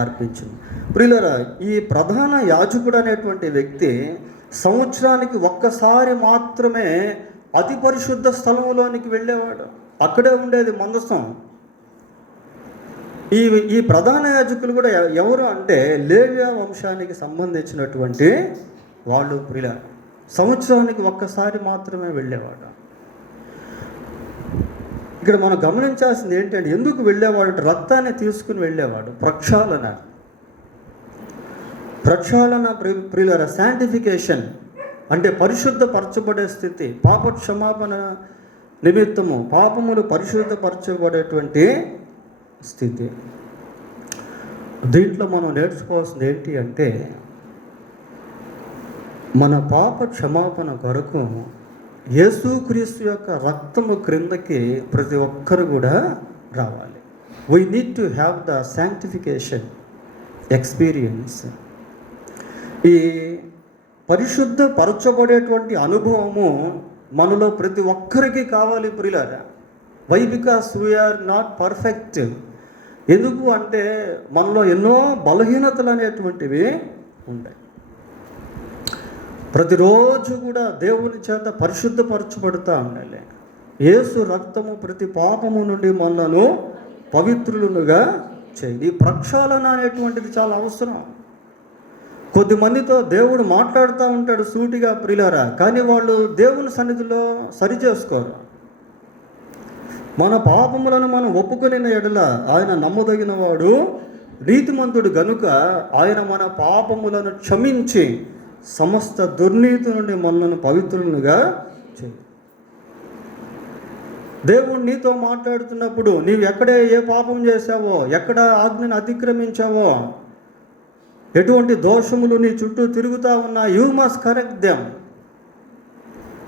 అర్పించును. ప్రియులారా, ఈ ప్రధాన యాజకుడు అనేటువంటి వ్యక్తి సంవత్సరానికి ఒక్కసారి మాత్రమే అతి పరిశుద్ధ స్థలములోనికి వెళ్ళేవాడు. అక్కడే ఉండేది మందసం. ఈ ప్రధాన యాజకులు కూడా ఎవరు అంటే లేవియా వంశానికి సంబంధించినటువంటి వాళ్ళు. ప్రియుల సంవత్సరానికి ఒక్కసారి మాత్రమే వెళ్ళేవాడు. ఇక్కడ మనం గమనించాల్సింది ఏంటంటే, ఎందుకు వెళ్ళేవాడు? రక్తాన్ని తీసుకుని వెళ్ళేవాడు. ప్రక్షాళన ప్రియుల శాంటిఫికేషన్ అంటే పరిశుద్ధపరచబడే స్థితి, పాప క్షమాపణ నిమిత్తము పాపములు పరిశుద్ధపరచబడేటువంటి స్థితి. దీంట్లో మనం నేర్చుకోవాల్సింది ఏంటి అంటే, మన పాప క్షమాపణ కొరకు యేసుక్రీస్తు యొక్క రక్తము క్రిందకి ప్రతి ఒక్కరు కూడా రావాలి. We need to have the sanctification experience. ఈ పరిశుద్ధపరచబడేటువంటి అనుభవము మనలో ప్రతి ఒక్కరికి కావాలి ప్రియులారా. Why? Because we're not perfect. ఎందుకు అంటే మనలో ఎన్నో బలహీనతలు అనేటువంటివి ఉంటాయి. ప్రతిరోజు కూడా దేవుని చేత పరిశుద్ధపరచబడుతూ ఉండాలి. యేసు రక్తము ప్రతి పాపము నుండి మనలను పవిత్రులుగా చేయాలి. ఈ ప్రక్షాళన అనేటువంటిది చాలా అవసరం. కొద్దిమందితో దేవుడు మాట్లాడుతూ ఉంటాడు సూటిగా ప్రియులారా, కానీ వాళ్ళు దేవుని సన్నిధిలో సరి చేసుకోరు. మన పాపములను మనం ఒప్పుకొనిన ఎడల ఆయన నమ్మదగిన వాడు, నీతిమంతుడు గనుక ఆయన మన పాపములను క్షమించి సమస్త దుర్నీతి నుండి మనలను పవిత్రులుగా చేయి. దేవుడు నీతో మాట్లాడుతున్నప్పుడు నీవు ఎక్కడే ఏ పాపం చేశావో, ఎక్కడ ఆజ్ఞను అతిక్రమించావో, ఎటువంటి దోషములు నీ చుట్టూ తిరుగుతూ ఉన్నా, యూ మస్ట్ కరెక్ట్ దెమ్.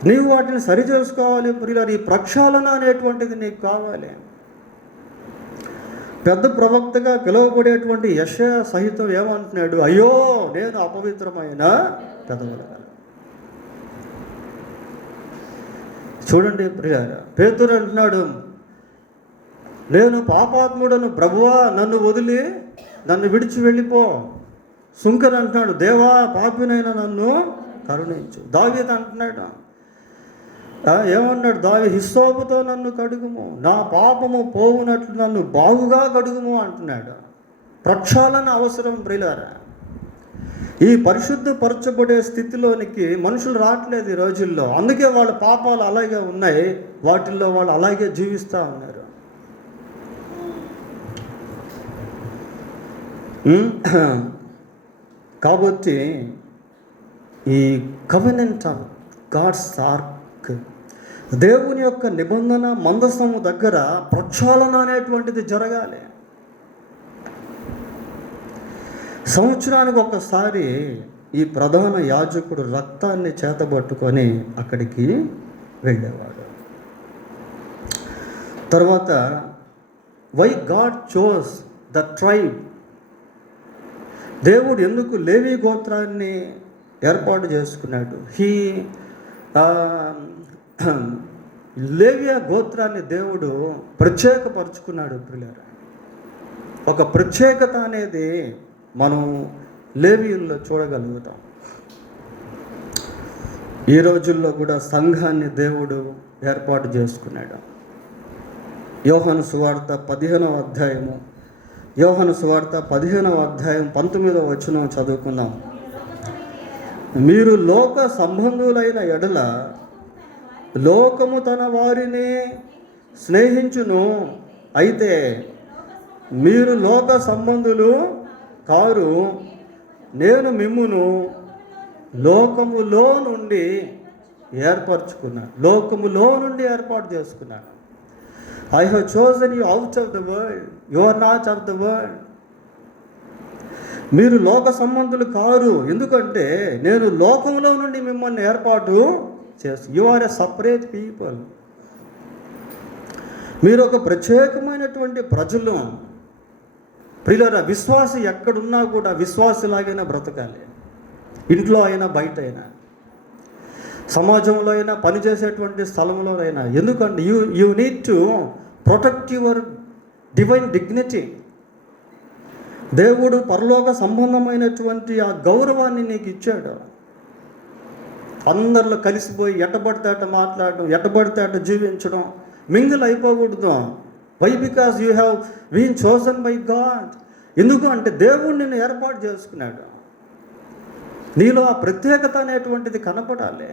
నీవు వాటిని సరి చేసుకోవాలి ప్రియులారా. ఈ ప్రక్షాళన అనేటువంటిది నీకు కావాలి. పెద్ద ప్రవక్తగా పిలువబడేటువంటి యెషయా సహితం ఏమంటున్నాడు? అయ్యో, నేను అపవిత్రమైన పెదవులుగా. చూడండి ప్రియులారా, పేతురు అంటున్నాడు, నేను పాపాత్ముడను ప్రభువా, నన్ను వదిలి నన్ను విడిచి వెళ్ళిపో. సుంకర్ అంటున్నాడు, దేవా, పాపినైనా నన్ను కరుణించు. దావీదు అంటున్నాడు, ఏమన్నాడు దావీదు? హిస్సోపుతో నన్ను కడుగుము, నా పాపము పోవునట్లు నన్ను బాగుగా కడుగుము అంటున్నాడు. ప్రక్షాళన అవసరం ప్రియులారా. ఈ పరిశుద్ధపరచబడే స్థితిలోనికి మనుషులు రావట్లేదు ఈ రోజుల్లో. అందుకే వాళ్ళ పాపాలు అలాగే ఉన్నాయి, వాటిల్లో వాళ్ళు అలాగే జీవిస్తూ ఉన్నారు. కాబట్టి ఈ కవెనెంట్ ఆఫ్ గాడ్స్ ఆర్క్, దేవుని యొక్క నిబంధన మందసము దగ్గర ప్రక్షాళన అనేటువంటిది జరగాలి. సంవత్సరానికి ఒకసారి ఈ ప్రధాన యాజకుడు రక్తాన్ని చేతబట్టుకొని అక్కడికి వెళ్ళేవాడు. తర్వాత why God chose the tribe, దేవుడు ఎందుకు లేవి గోత్రాన్ని ఏర్పాటు చేసుకున్నాడు? లేవియా గోత్రాన్ని దేవుడు ప్రత్యేకపరుచుకున్నాడు ప్రియులారా. ఒక ప్రత్యేకత అనేది మనం లేవీయుల్లో చూడగలుగుతాం. ఈ రోజుల్లో కూడా సంఘాన్ని దేవుడు ఏర్పాటు చేసుకున్నాడు. యోహాను సువార్త 15వ అధ్యాయము, యోహాను సువార్త 15వ అధ్యాయం 19వ వచనం చదువుకుందాం. మీరు లోక సంబంధులైన ఎడల లోకము తన వారిని స్నేహించును, అయితే మీరు లోక సంబంధులు కారు, నేను మిమ్మును లోకములో నుండి ఏర్పరచుకున్నాను, లోకములో నుండి ఏర్పాటు చేసుకున్నాను. I have chosen you out of the world, you are not of the world. మీరు లోక సంబంధులు కారు, ఎందుకంటే నేను లోకంలో నుండి మిమ్మల్ని ఏర్పాటు చేస్తాను. You are a separate people. మీరు ఒక ప్రత్యేకమైనటువంటి ప్రజలు. ప్రియులారా, విశ్వాసి ఎక్కడున్నా కూడా విశ్వాసిలాగైనా బ్రతకాలి. ఇంట్లో అయినా, బయట అయినా, సమాజంలో అయినా, పనిచేసేటువంటి స్థలంలో అయినా. ఎందుకంటే you need to protect your divine dignity. దేవుడు పరలోక సంబంధమైనటువంటి ఆ గౌరవాన్ని నీకు ఇచ్చాడు. అందరిలో కలిసిపోయి ఎట్టబడితే అట మాట్లాడడం, ఎట్టబడితే అట జీవించడం, మింగిల్ అయిపోకూడదు. Why? Because you have been chosen by God. ఎందుకు అంటే దేవుడు నిన్ను ఏర్పాటు చేసుకున్నాడు. నీలో ఆ ప్రత్యేకత అనేటువంటిది కనపడాలి.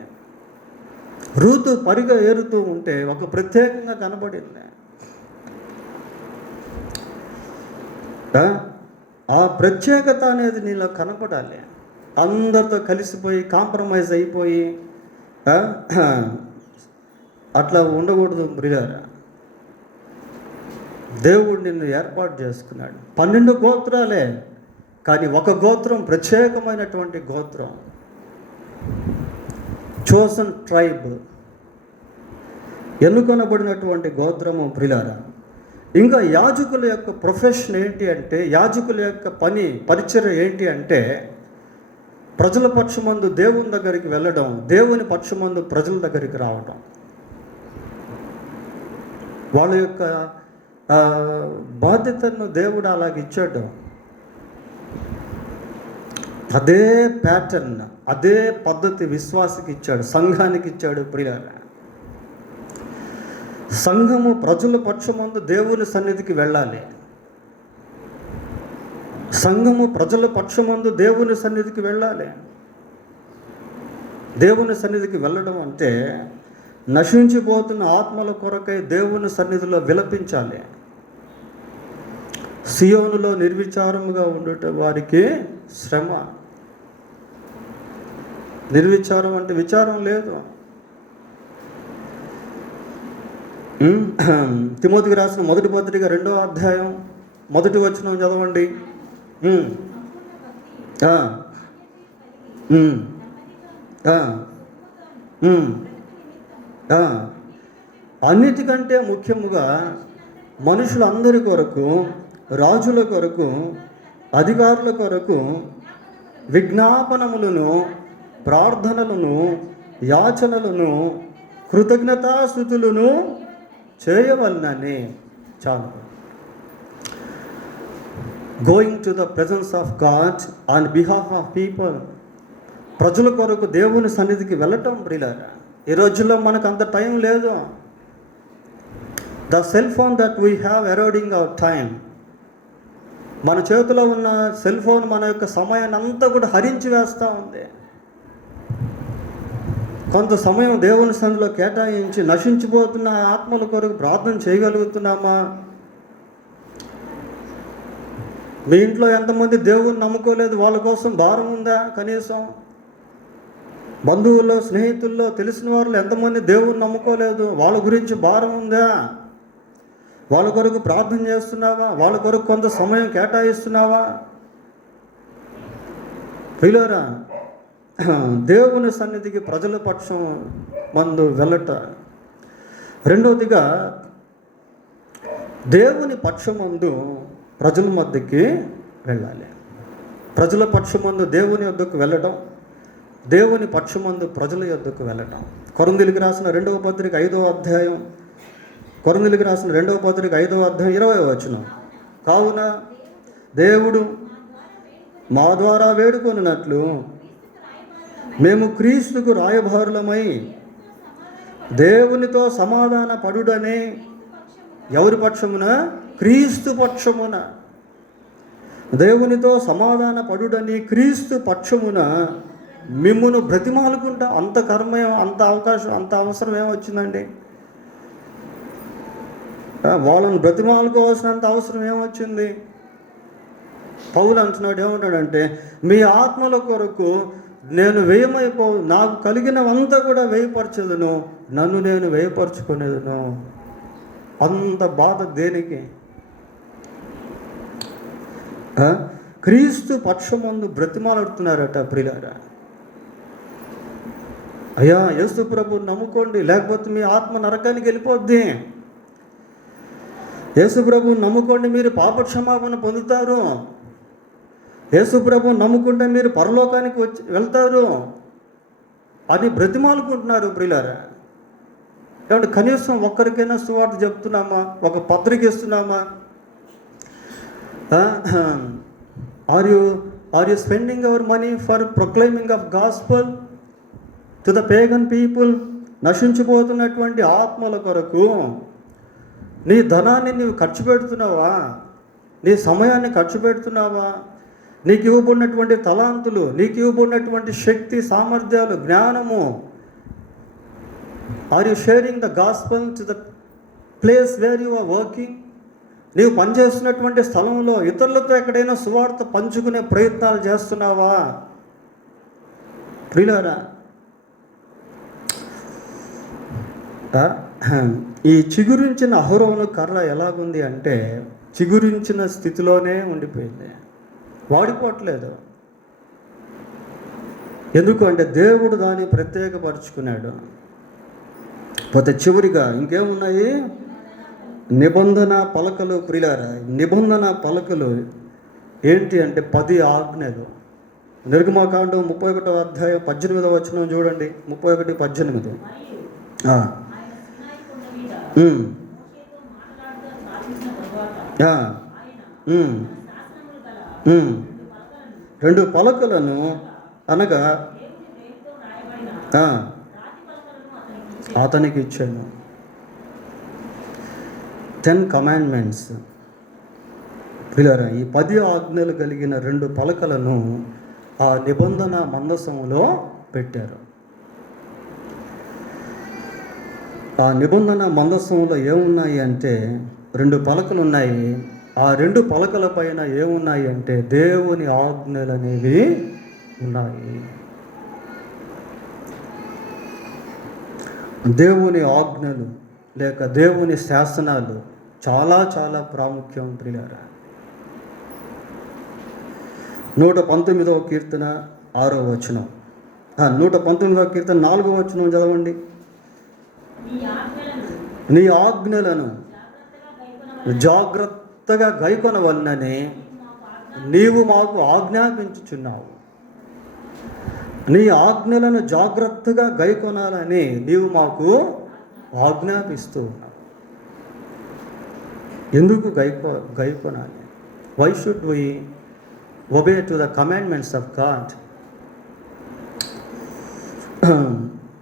రూతు పరిగ ఏరుతూ ఉంటే ఒక ప్రత్యేకంగా కనపడింది. ఆ ప్రత్యేకత అనేది నీలో కనపడాలి. అందరితో కలిసిపోయి కాంప్రమైజ్ అయిపోయి అట్లా ఉండకూడదు. ప్రియులారా, దేవుడు నిన్ను ఏర్పాటు చేసుకున్నాడు. 12 గోత్రాలే, కానీ ఒక గోత్రం ప్రత్యేకమైనటువంటి గోత్రం, చోసన్ ట్రైబ్, ఎన్నుకొనబడినటువంటి గోత్రము. ప్రియులారా, ఇంకా యాజకుల యొక్క ప్రొఫెషన్ ఏంటి అంటే, యాజకుల యొక్క పరిచర్య ఏంటి అంటే, ప్రజల పక్షమందు దేవుని దగ్గరికి వెళ్ళడం, దేవుని పక్షమందు ప్రజల దగ్గరికి రావడం. వాళ్ళ యొక్క బాధ్యతను దేవుడు అలాగిచ్చాడు. అదే ప్యాటర్న్, అదే పద్ధతి విశ్వాసికి ఇచ్చాడు, సంఘానికి ఇచ్చాడు. ప్రియులారా, సంఘము ప్రజల పక్షమందు దేవుని సన్నిధికి వెళ్ళాలి. సంఘము ప్రజల పక్షమందు దేవుని సన్నిధికి వెళ్ళాలి. దేవుని సన్నిధికి వెళ్ళడం అంటే నశించిపోతున్న ఆత్మల కొరకై దేవుని సన్నిధిలో విలపించాలి. సియోనులో నిర్విచారముగా ఉండుట వారికి శ్రమ. నిర్విచారం అంటే విచారం లేదు. తిమోతికి రాసిన 1 పత్రిక 2వ అధ్యాయం 1 వచనం చదవండి. అన్నిటికంటే ముఖ్యముగా మనుషులందరి కొరకు, రాజుల కొరకు, అధికారుల కొరకు విజ్ఞాపనములను, ప్రార్థనలను, యాచనలను, కృతజ్ఞతాస్తుతులను చేయవలనని. చాలు. Going to the presence of God on behalf of people. ప్రజల కొరకు దేవుని సన్నిధికి వెళ్ళటం. ప్రియులారా, ఈ రోజుల్లో మనకు అంత టైం లేదు. The cell phone that we have eroding our time. మన చేతిలో ఉన్న సెల్ ఫోన్ మన యొక్క సమయాన్ని అంతా కూడా హరించి వేస్తూ ఉంది. కొంత సమయం దేవుని సన్నిధిలో కేటాయించి నశించిపోతున్న ఆత్మల కొరకు ప్రార్థన చేయగలుగుతున్నామా? మీ ఇంట్లో ఎంతమంది దేవుని నమ్ముకోలేదు, వాళ్ళ కోసం భారం ఉందా? కనీసం బంధువుల్లో, స్నేహితుల్లో, తెలిసిన వారిలో ఎంతమంది దేవుని నమ్ముకోలేదు, వాళ్ళ గురించి భారం ఉందా? వాళ్ళ కొరకు ప్రార్థన చేస్తున్నావా? వాళ్ళ కొరకు కొంత సమయం కేటాయిస్తున్నావా? ప్రియులారా, దేవుని సన్నిధికి ప్రజల పక్షం మందు వెళ్ళట. రెండవదిగా, దేవుని పక్షమందు ప్రజల మధ్యకి వెళ్ళాలి. ప్రజల పక్షమందు దేవుని యొద్దకు వెళ్ళడం, దేవుని పక్షమందు ప్రజల యొద్దకు వెళ్ళటం. కొరింథీయులకు రాసిన 2వ పత్రిక 5వ అధ్యాయం, కొరింథీయులకు రాసిన 2వ పత్రిక 5వ అధ్యాయం 20వ వచనం. కావున దేవుడు మా ద్వారా వేడుకొనున్నట్లు మేము క్రీస్తుకు రాయబారులమై దేవునితో సమాధాన పడుడనే. ఎవరి పక్షమున? క్రీస్తు పక్షమున. దేవునితో సమాధాన పడుడని క్రీస్తు పక్షమున మిమ్మును బ్రతిమాలుకుంటా. అంత కర్మయం, అంత అవకాశం, అంత అవసరం ఏమొచ్చిందండి? వాళ్ళను బ్రతిమాలుకోవాల్సినంత అవసరం ఏమొచ్చింది? పౌలు అంటున్నాడు, ఏమంటాడంటే మీ ఆత్మల కొరకు నేను నాకు కలిగినవంతా కూడా వ్యయపరచదును, నన్ను నేను వ్యయపరచుకునేదును. అంత బాధ దేనికి? క్రీస్తు పక్షమందు బ్రతిమాలాడుతున్నారట ప్రియులారా. అయ్యా యేసు ప్రభువుని నమ్ముకోండి, లేకపోతే మీ ఆత్మ నరకానికి వెళ్ళిపోద్ది. యేసు ప్రభువుని నమ్ముకోండి, మీరు పాప క్షమాపణ పొందుతారు. యేసు ప్రభువుని నమ్ముకుంటే మీరు పరలోకానికి వెళ్తారు అని బ్రతిమాలుకుంటున్నారు ప్రియులారా. ఏమంటే కనీసం ఒక్కరికైనా సువార్త చెప్తున్నామా? ఒక పత్రిక ఇస్తున్నామా? Are you spending our money for proclaiming of gospel to the pagan people? నశించిపోతున్నటువంటి ఆత్మల కొరకు నీ ధనాన్ని నీవు ఖర్చు పెడుతున్నావా? నీ సమయాన్ని ఖర్చు పెడుతున్నావా? నీకు ఇవ్వబడినటువంటి తలాంతులు, నీకు ఇవ్వబడినటువంటి శక్తి, సామర్థ్యాలు, జ్ఞానము, are you sharing the gospel to the place where you are working? నీవు పనిచేస్తున్నటువంటి స్థలంలో ఇతరులతో ఎక్కడైనా సువార్త పంచుకునే ప్రయత్నాలు చేస్తున్నావా? ప్రియులారా, ఈ చిగురించిన అహరోను కర్ర ఎలాగుంది అంటే చిగురించిన స్థితిలోనే ఉండిపోయింది, వాడిపోవట్లేదు. ఎందుకు అంటే దేవుడు దాన్ని ప్రత్యేకపరుచుకున్నాడు. పోతే చివరిగా ఇంకేమున్నాయి? నిబంధన పలకలు. ప్రియులారా, నిబంధన పలకలు ఏంటి అంటే 10 ఆజ్ఞలు. నిర్గమకాండం 31వ అధ్యాయం 18వ వచనం చూడండి. 31:18. రెండు పలకలను అనగా అతనికి ఇచ్చాను. 10 కమాండ్మెంట్స్. పిల్లరా, ఈ 10 ఆజ్ఞలు కలిగిన 2 పలకలను ఆ నిబంధన మందసములో పెట్టారు. ఆ నిబంధన మందసంలో ఏమున్నాయి అంటే 2 పలకలు ఉన్నాయి. ఆ 2 పలకల పైన ఏమున్నాయి అంటే దేవుని ఆజ్ఞలు అనేవి ఉన్నాయి. దేవుని ఆజ్ఞలు లేక దేవుని శాసనాలు చాలా చాలా ప్రాముఖ్యం ప్రియులారా. 119వ కీర్తన 6వ వచనం, 119వ కీర్తన 4వ వచనం చదవండి. నీ ఆజ్ఞలను జాగ్రత్తగా గైకొనవలనని నీవు మాకు ఆజ్ఞాపించుచున్నావు. నీ ఆజ్ఞలను జాగ్రత్తగా గైకొనాలని నీవు మాకు ఆజ్ఞాపిస్తూ ఉన్నావు. ఎందుకు గైకొనాలి? Why should we obey to the commandments of God?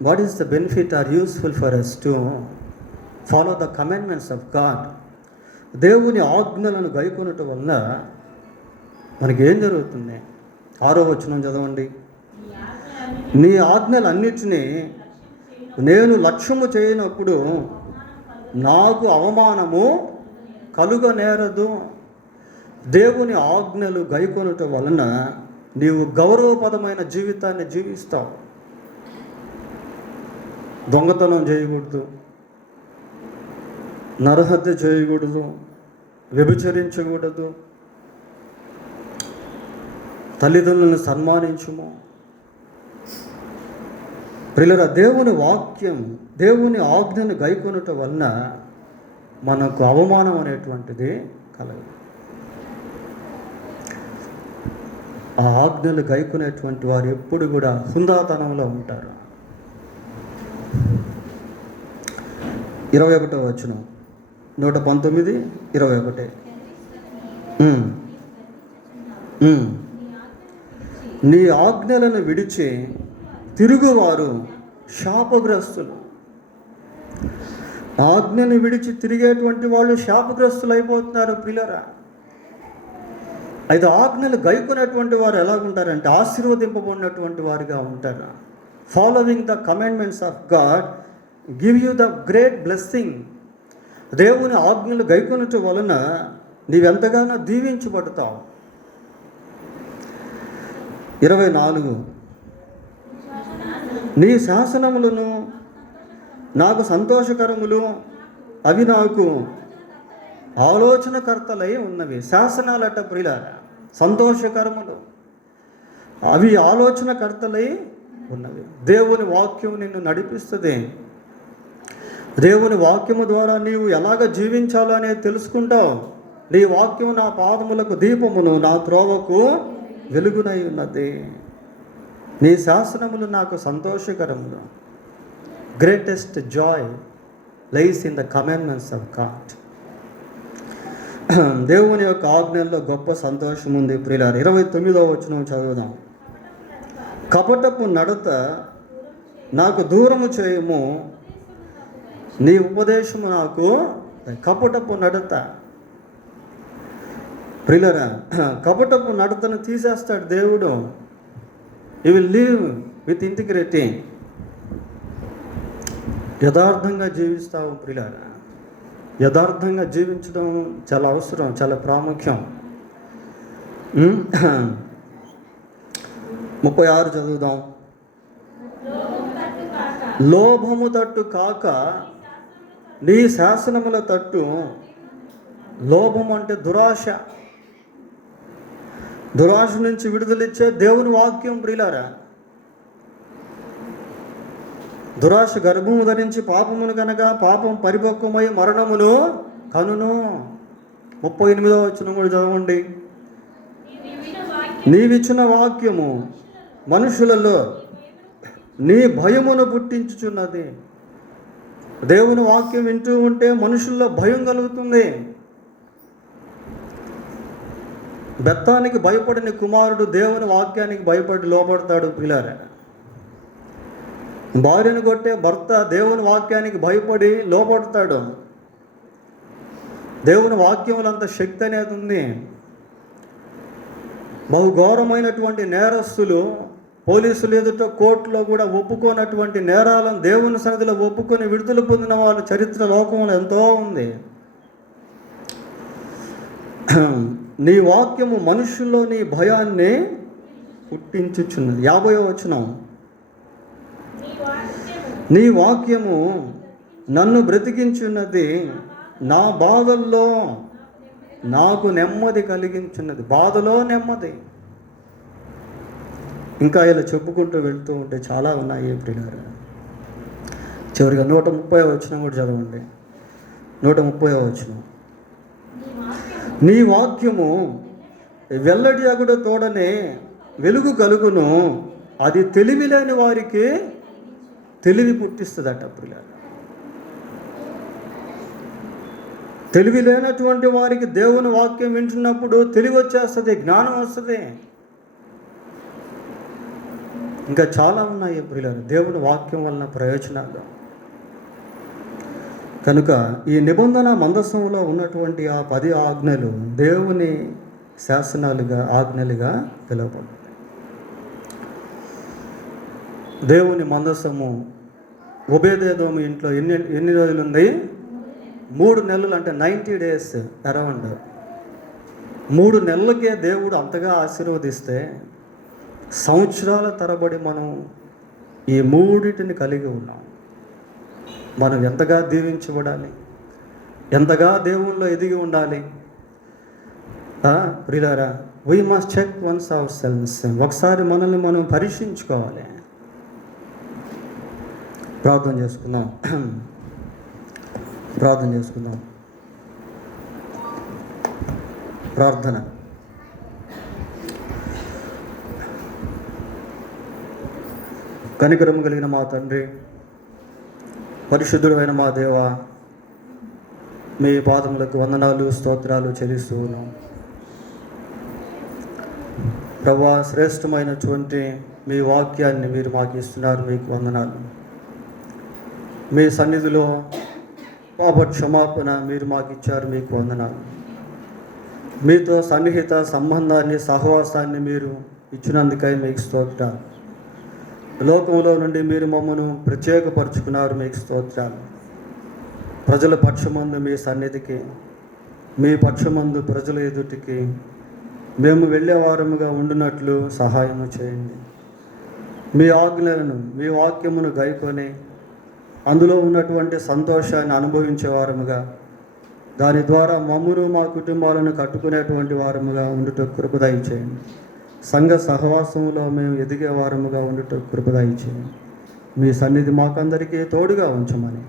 What is the benefit or useful for us to follow the commandments of God? దేవుని ఆజ్ఞలను గైకొనటం వల్ల మనకి ఏం జరుగుతుంది? 6వ వచనం చదవండి. నీ ఆజ్ఞలన్నిటినీ నేను లక్ష్యము చేయనప్పుడు నాకు అవమానము కలుగనేరదు. దేవుని ఆజ్ఞలు గైకొనటం వలన నీవు గౌరవపదమైన జీవితాన్ని జీవిస్తావు. దొంగతనం చేయకూడదు, నరహత్య చేయకూడదు, వ్యభిచరించకూడదు, తల్లిదండ్రులను సన్మానించుము. ప్రియులారా, దేవుని వాక్యం, దేవుని ఆజ్ఞను గైకొనటం వలన మనకు అవమానం అనేటువంటిది కలగదు. ఆ ఆజ్ఞలు గైకొనేటువంటి వారు ఎప్పుడు కూడా హుందాతనంలో ఉంటారు. 21వ వచనం, 119:21. నీ ఆజ్ఞలను విడిచి తిరుగువారు శాపగ్రస్తులు. ఆజ్ఞను విడిచి తిరిగేటువంటి వాళ్ళు శాపగ్రస్తులు అయిపోతున్నారు ప్రియులారా. అయితే ఆజ్ఞలు గైకొనేటువంటి వారు ఎలాగుంటారంటే ఆశీర్వదింపబడినటువంటి వారిగా ఉంటారు. Following the commandments of God give you the great blessing. దేవుని ఆజ్ఞలు గైకొనటం వలన నీవెంతగానో దీవించబడతావు. 24 నీ శాసనములను నాకు సంతోషకరములు, అవి నాకు ఆలోచనకర్తలై ఉన్నవి. శాసనాలట ప్రియులారా సంతోషకరములు, అవి ఆలోచనకర్తలై ఉన్నవి. దేవుని వాక్యం నిన్ను నడిపిస్తుంది. దేవుని వాక్యము ద్వారా నీవు ఎలాగ జీవించాలో అనేది తెలుసుకుంటావు. నీ వాక్యము నా పాదములకు దీపమును, నా త్రోవకు వెలుగునై ఉన్నది. నీ శాసనములు నాకు సంతోషకరములు. Greatest joy lies in the commandments of God. దేవుని యొక్క ఆజ్ఞల్లో గొప్ప సంతోషం ఉంది ప్రియులారా. 29వ వచనం చదువుదాం. కపటపు నడత నాకు దూరము చేయము, నీ ఉపదేశము నాకు. కపటపు నడత ప్రియులారా, కపటపు నడతను తీసేస్తాడు దేవుడు. You will live with integrity. యథార్థంగా జీవిస్తావు ప్రియులారా. యథార్థంగా జీవించడం చాలా అవసరం, చాలా ప్రాముఖ్యం. 36 చదువుదాం. లోభము తట్టు కాక నీ శాసనముల తట్టు. లోభం అంటే దురాశ. దురాశ నుంచి విడుదలిచ్చే దేవుని వాక్యం ప్రియులారా. దురాశ గర్భము ధరించి పాపమును కనుక పాపం పరిపక్వమై మరణమును కనును. 38వ వచనం కూడా చదవండి. నీవిచ్చిన వాక్యము మనుషులలో నీ భయమును పుట్టించుచున్నది. దేవుని వాక్యం వింటూ ఉంటే మనుషుల్లో భయం కలుగుతుంది. బెత్తానికి భయపడిన కుమారుడు దేవుని వాక్యానికి భయపడి లోపడతాడు పిల్లారా. భార్యను కొట్టే భర్త దేవుని వాక్యానికి భయపడి లోపడతాడు. దేవుని వాక్యంలో అంత శక్తి అనేది ఉంది. బహుఘోరమైనటువంటి నేరస్తులు పోలీసులు ఎదుట కోర్టులో కూడా ఒప్పుకోనటువంటి నేరాలను దేవుని సన్నిధిలో ఒప్పుకొని విడుదల పొందిన వాళ్ళ చరిత్ర లోకంలో ఎంతో ఉంది. నీ వాక్యము మనుషుల్లోని భయాన్ని పుట్టించుచున్నది. 50వ వచనం. నీ వాక్యము నన్ను బ్రతికించున్నది, నా బాధల్లో నాకు నెమ్మది కలిగించున్నది. బాధలో నెమ్మది. ఇంకా ఇలా చెప్పుకుంటూ వెళ్తూ ఉంటే చాలా ఉన్నాయి ప్రియులారా. చివరిగా 130వ వచనం కూడా చదవండి. 130వ వచనం. నీ వాక్యము వెల్లడి అగుడ తోడనే వెలుగు కలుగును, అది తెలివి లేని వారికి తెలివి పుట్టిస్తుందట ప్రియులారా. తెలివి లేనటువంటి వారికి దేవుని వాక్యం వింటున్నప్పుడు తెలివి వచ్చేస్తుంది, జ్ఞానం వస్తుంది. ఇంకా చాలా ఉన్నాయి ప్రియులారా దేవుని వాక్యం వలన ప్రయోజనాలు. కనుక ఈ నిబంధన మందసంలో ఉన్నటువంటి ఆ 10 ఆజ్ఞలు దేవుని శాసనాలుగా, ఆజ్ఞలుగా పిలువబడ్డాయి. దేవుని మందసము ఒబేదేదోము ఇంట్లో ఎన్ని రోజులు ఉంది? 3 నెలలు, అంటే 90 days అరౌండ్. 3 నెలలకే దేవుడు అంతగా ఆశీర్వదిస్తే సంవత్సరాల తరబడి మనం ఈ మూడిటిని కలిగి ఉన్నాం. మనం ఎంతగా దీవించబడాలి, ఎంతగా దేవుల్లో ఎదిగి ఉండాలి ప్రియులారా. We must check once ourselves. ఒకసారి మనల్ని మనం పరీక్షించుకోవాలి. ప్రార్థన చేసుకుందాం. ప్రార్థన చేసుకుందాం. ప్రార్థన. కనికరము కలిగిన మా తండ్రి, పరిశుద్ధుడు అయిన మా దేవ, మీ పాదములకు వందనాలు, స్తోత్రాలు చెల్లిస్తూ ఉన్నాం. ప్రభువా, శ్రేష్టమైనటువంటి మీ వాక్యాన్ని మీరు మాకు ఇస్తున్నారు, మీకు వందనాలు. మీ సన్నిధిలో పాప క్షమాపణ మీరు మాకు ఇచ్చారు, మీకు వందనాలు. మీతో సన్నిహిత సంబంధాన్ని, సహవాసాన్ని మీరు ఇచ్చినందుకై మీకు స్తోత్రాలు. లోకంలో నుండి మీరు మమ్మను ప్రత్యేకపరుచుకున్నారు, మీకు స్తోత్రాలు. ప్రజల పక్షమందు మీ సన్నిధికి, మీ పక్షమందు ప్రజల ఎదుటికి మేము వెళ్ళేవారముగా ఉండునట్లు సహాయము చేయండి. మీ ఆజ్ఞలను, మీ వాక్యమును గైకొని అందులో ఉన్నటువంటి సంతోషాన్ని అనుభవించేవారముగా, దాని ద్వారా మమ్మును మా కుటుంబాలను కట్టుకునేటువంటి వారముగా ఉండుట కృప దయచేయండి. సంఘ సహవాసంలో మేము ఎదిగే వారముగా ఉండుట కృప దయచేయండి. మీ సన్నిధి మాకందరికీ తోడుగా ఉంచమని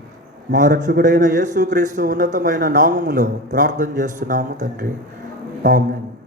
మా రక్షకుడైన యేసుక్రీస్తు ఉన్నతమైన నామములో ప్రార్థన చేస్తున్నాము తండ్రి. ఆమేన్.